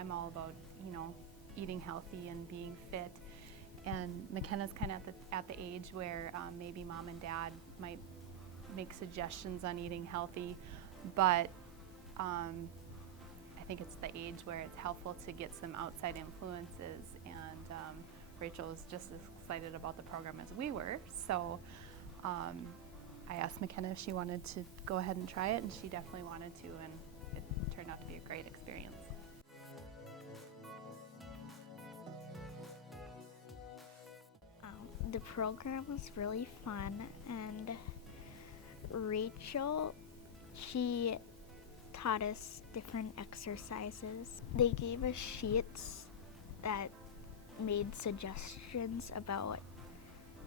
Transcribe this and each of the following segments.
I'm all about, eating healthy and being fit. And McKenna's kind of at the age where maybe mom and dad might make suggestions on eating healthy, but I think it's the age where it's helpful to get some outside influences, and Rachel was just as excited about the program as we were, so I asked McKenna if she wanted to go ahead and try it, and she definitely wanted to, and it turned out to be a great experience. The program was really fun, and Rachel, she taught us different exercises. They gave us sheets that made suggestions about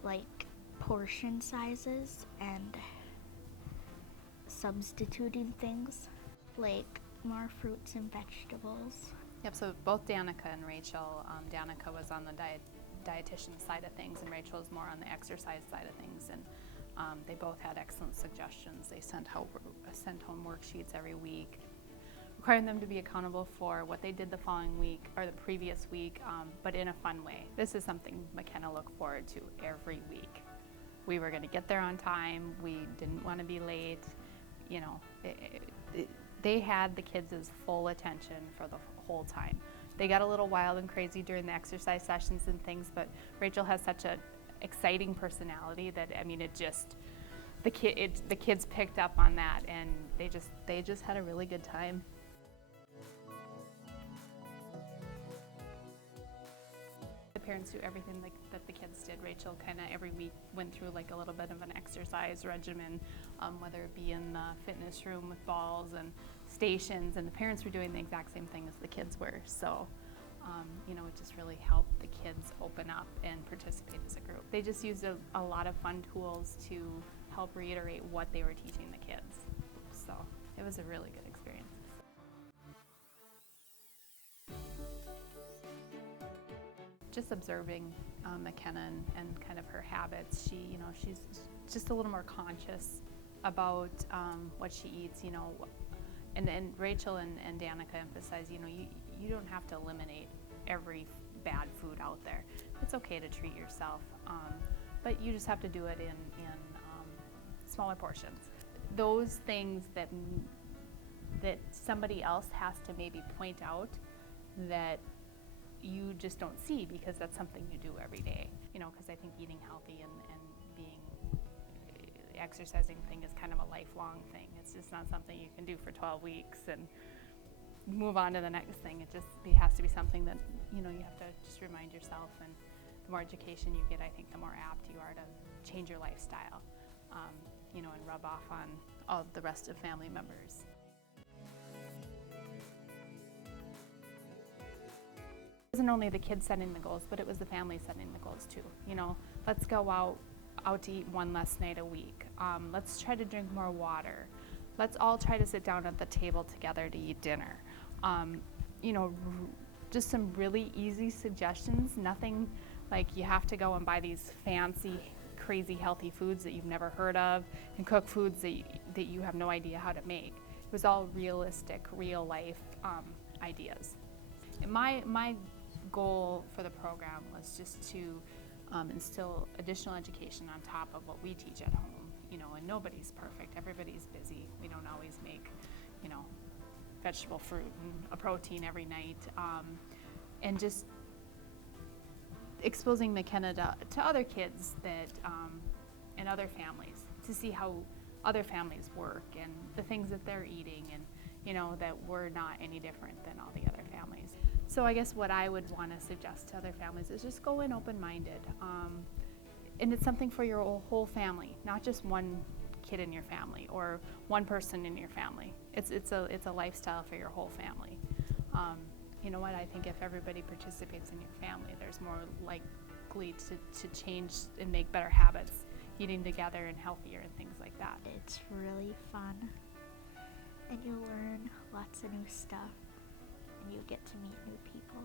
like portion sizes and substituting things like more fruits and vegetables. Yep, so both Danica and Rachel, Danica was on the dietitian side of things, and Rachel was more on the exercise side of things, and they both had excellent suggestions. They sent home worksheets every week, requiring them to be accountable for what they did the following week or the previous week, but in a fun way. This is something McKenna looked forward to every week. We were going to get there on time. We didn't want to be late. They had the kids' full attention for the whole time. They got a little wild and crazy during the exercise sessions and things, but Rachel has such an exciting personality that, the kids picked up on that, and they just had a really good time. The parents do everything that the kids did. Rachel kind of every week went through like a little bit of an exercise regimen, whether it be in the fitness room with balls and stations, and the parents were doing the exact same thing as the kids were. So, it just really helped the kids open up and participate as a group. They just used a lot of fun tools to help reiterate what they were teaching the kids. So it was a really good experience. Just observing McKenna and kind of her habits, she's just a little more conscious about what she eats, and Rachel and Danica emphasize, you don't have to eliminate every bad food out there. It's okay to treat yourself, but you just have to do it in smaller portions. Those things that somebody else has to maybe point out that you just don't see, because that's something you do every day. Because I think eating healthy and being exercising thing is kind of a lifelong thing. It's just not something you can do for 12 weeks and move on to the next thing. It has to be something that you have to just remind yourself, and the more education you get, I think the more apt you are to change your lifestyle, and rub off on all the rest of family members. It wasn't only the kids setting the goals, but it was the family setting the goals too. Let's go out to eat one less night a week. Let's try to drink more water. Let's all try to sit down at the table together to eat dinner. Just some really easy suggestions. Nothing like you have to go and buy these fancy, crazy healthy foods that you've never heard of and cook foods that you have no idea how to make. It was all realistic, real life ideas. And my goal for the program was just to instill additional education on top of what we teach at home. And nobody's perfect. Everybody's busy. We don't always make, vegetable fruit and a protein every night. And just exposing McKenna to other kids and other families, to see how other families work and the things that they're eating, and that we're not any different than all the other families. So I guess what I would want to suggest to other families is just go in open-minded. And it's something for your whole family, not just one kid in your family or one person in your family. It's a lifestyle for your whole family. You know what? I think if everybody participates in your family, there's more likely to change and make better habits, eating together and healthier and things like that. It's really fun, and you learn lots of new stuff, and you get to meet new people.